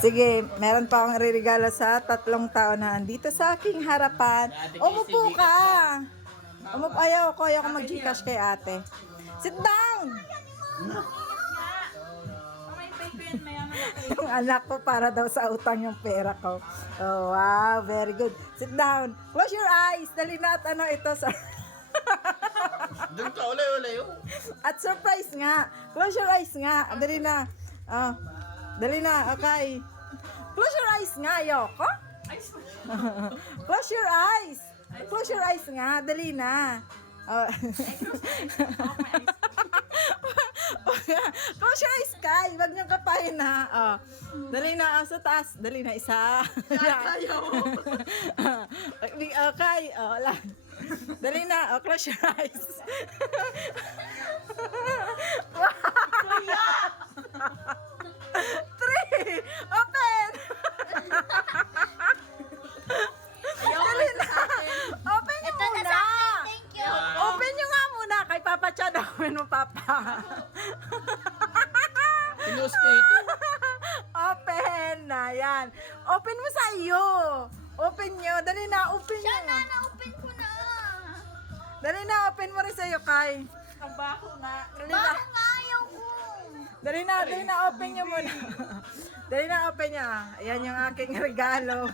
Sige, meron pa akong ririgalo sa 3 tao na andito sa aking harapan. Umupo ka! Ayaw ko mag-Gcash kay ate. Sit down! Yung anak ko para daw sa utang yung pera ko. Oh, wow, very good. Sit down. Close your eyes. Dali na at ano ito sa... Doon ka, ulay-ulay. At surprise nga. Close your eyes nga. Dali na. Oh, dali na. Okay. Close your eyes nga, Yoko. Close your eyes. Close your eyes nga. Dali na. Oh. Close your eyes, Kai. Huwag niyong kapain na. Oh. Dali na. Oh, sa taas. Dali na. Isa. Okay. Oh, wala. Dali na. Oh, close your eyes. Three. Open. Dali na. Open nyo muna. Thank you. Open nyo nga muna. Kay Papa Chad. Open mo, Papa. Pinost ko ito. Open na. Yan. Open mo sa iyo. Open nyo. Dali na. Open nyo. Siya na, na-open ko na. Dali na. Open mo rin sa iyo, Kai. Ang baho nga. Dali na. Bakit nga ayaw ko? Dali na, open nyo muna. Dali na, open nyo. Ayan yung aking regalo.